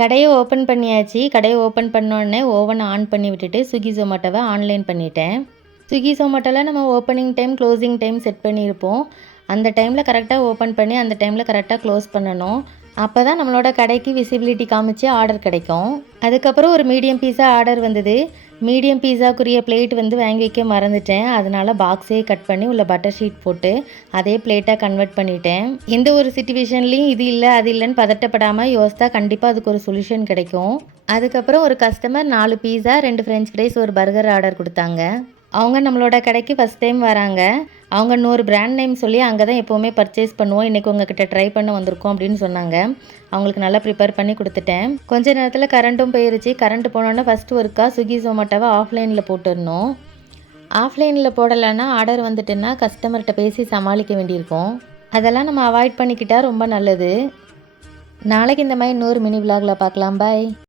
கடைய ஓப்பன் பண்ணியாச்சு. கடைய ஓப்பன் பண்ணோடனே ஓவனை ஆன் பண்ணி விட்டுட்டு ஸ்விக்கி ஜொமேட்டோவை ஆன்லைன் பண்ணிட்டேன். ஸ்விக்கி ஜொமேட்டோவில் நம்ம opening time closing time set பண்ணியிருப்போம். அந்த டைமில் கரெக்டாக ஓப்பன் பண்ணி அந்த டைமில் கரெக்டாக க்ளோஸ் பண்ணணும். அப்போ தான் நம்மளோட கடைக்கு விசிபிலிட்டி காமிச்சு ஆர்டர் கிடைக்கும். அதுக்கப்புறம் ஒரு மீடியம் பீஸா ஆர்டர் வந்தது. மீடியம் பீஸாக்குரிய பிளேட் வாங்கி வைக்க மறந்துட்டேன். அதனால் பாக்ஸே கட் பண்ணி உள்ள பட்டர் ஷீட் போட்டு அதே பிளேட்டாக கன்வெர்ட் பண்ணிட்டேன். எந்த ஒரு சிச்சுவேஷன்லேயும் இது இல்லை அது இல்லைன்னு பதட்டப்படாமல் யோசித்தா கண்டிப்பாக அதுக்கு ஒரு சொல்யூஷன் கிடைக்கும். அதுக்கப்புறம் ஒரு கஸ்டமர் 4 பீஸா 2 ஃப்ரெஞ்ச் ஃப்ரைஸ் ஒரு பர்கர் ஆர்டர் கொடுத்தாங்க. அவங்க நம்மளோட கடைக்கு ஃபஸ்ட் டைம் வராங்க. அவங்க இன்னொரு பிராண்ட் நேம் சொல்லி அங்கே தான் எப்போவுமே பர்ச்சேஸ் பண்ணுவோம், இன்றைக்கி உங்ககிட்ட ட்ரை பண்ண வந்திருக்கோம் அப்படின்னு சொன்னாங்க. அவங்களுக்கு நல்லா ப்ரிப்பேர் பண்ணி கொடுத்துட்டேன். கொஞ்ச நேரத்தில் கரண்ட்டும் போயிருச்சு. கரண்ட் போனோன்னே ஃபஸ்ட்டு ஒர்க்காக ஸ்விக்கி ஜொமேட்டோவை ஆஃப்லைனில் போட்டுடணும். ஆஃப்லைனில் போடலைன்னா ஆர்டர் வந்துட்டுன்னா கஸ்டமர்கிட்ட பேசி சமாளிக்க வேண்டியிருக்கும். அதெல்லாம் நம்ம அவாய்ட் பண்ணிக்கிட்டால் ரொம்ப நல்லது. நாளைக்கு இந்த மாதிரி இன்னொரு மினி விலாகில் பார்க்கலாம். பாய்.